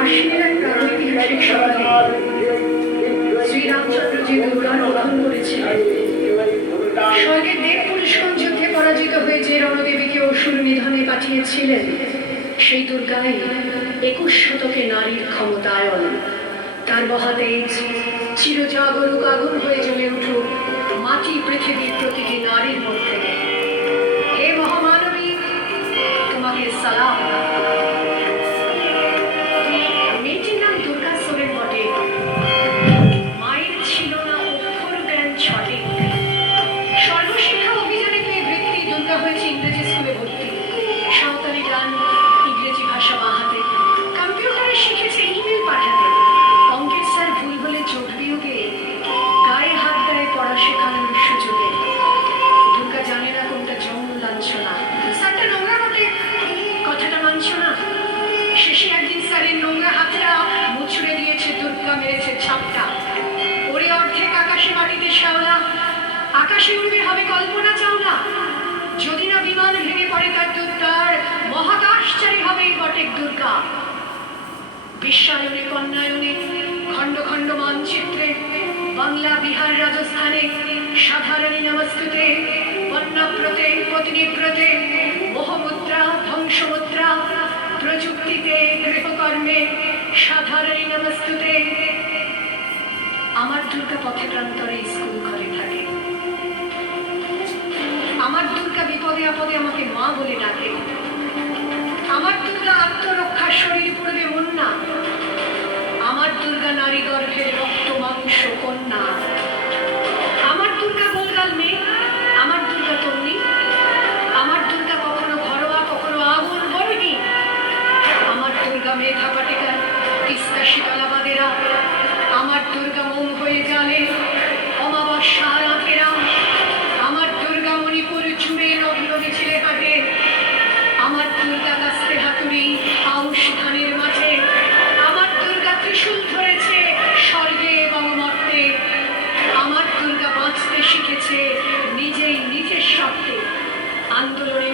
আশ্বিনের প্রাগৈতিহাসিক সকালে শ্রীরামচন্দ্র যে দুর্গার আহ্বান করেছিলেন, স্বর্গের দেব পুরুষগণ যুদ্ধে পরাজিত হয়ে যে রণদেবীকে অসুর নিধনে পাঠিয়েছিলেন, সেই দুর্গাই 21 শতকে নারীর ক্ষমতায়ন। তার মহাতেজ চিরজাগরুক আগুন হয়ে জ্বলে উঠুক মাটি পৃথিবীর প্রতিটি নারীর মধ্যে। হে মহামানবী, তোমাকে সালাম। মেয়েটির নাম দুর্গা সোরেন বটে। মায়ের ছিল না অক্ষর জ্ঞান ছটে। সর্বশিক্ষা অভিযানে পেয়ে বৃত্তি দুর্গা হয়েছে ইংরেজি স্কুলে ভর্তি। সাঁওতালি গান, ইংরেজি ভাষা বাহাতে, কম্পিউটারে শিখেছে ইমেল পাঠাতে। অঙ্কের স্যার ভুল হলে চোখ বিয়োগে গায়ে হাত দেয় পড়া শেখানোর সুযোগে। দুর্গা জানে না কোনটা জন্ম লাঞ্ছনা। স্যারটা নোংরা বটে, কথাটা মানছ না। শেষে একদিন স্যারের নোংরা হাতটা মুছড়ে দিয়েছে দুর্গা, মেরেছে ছাপটা। ওরে অর্ধেক আকাশে মাটিতে শ্যাওলা, আকাশে উড়বে হবে কল্পনা চাওলা। যদি না বিমান ভেঙে পড়ে তার দুর্গার, মহাকাশচারী হবে এই বটেক দুর্গা। বিশ্বায়নে কন্যায়নে খণ্ড খণ্ড মানচিত্রে, বাংলা বিহার রাজস্থানে সাধারণী নমস্তুতে, বন্যব্রতে পত্নীব্রতে, মোহমুদ্রা ধ্বংসমুদ্রা, প্রযুক্তিতে গৃহকর্মে সাধারণী নমস্তুতে। আমার দুর্গা পথে প্রান্তরে স্কুল ঘরে থাকে। আমার দুর্গা বিপদে আপদে আমাকে মা বলে ডাকে। আমার দুর্গা আত্মরক্ষার শরীর পড়বে মুন্না। আমার দুর্গা নারী গর্ভের রক্ত মাংস কন্যা। আমার দুর্গা গোলগাল মেয়ে, আমার দুর্গা তন্নি। আমার দুর্গা কখনো ঘরোয়া কখনো আগুন বলেনি। আমার দুর্গা মেধা পাটিকার তিস্তা শীতলাবাদেরা। আমার দুর্গা মোম হয়ে জালে অমাবস্যার আঁকেরা। আমার দুর্গা মণিপুর জুড়ে নগ্ন মিছিলে হাঁটে। আমার দুর্গা কাস্তে হাতুড়ি আউশ ধানের মাঝে। আমার দুর্গা ত্রিশূল ধরেছে স্বর্গে এবং মর্তে। আমার দুর্গা বাঁচতে শিখেছে নিজেই নিজের স্বার্থে। আন্দোলনে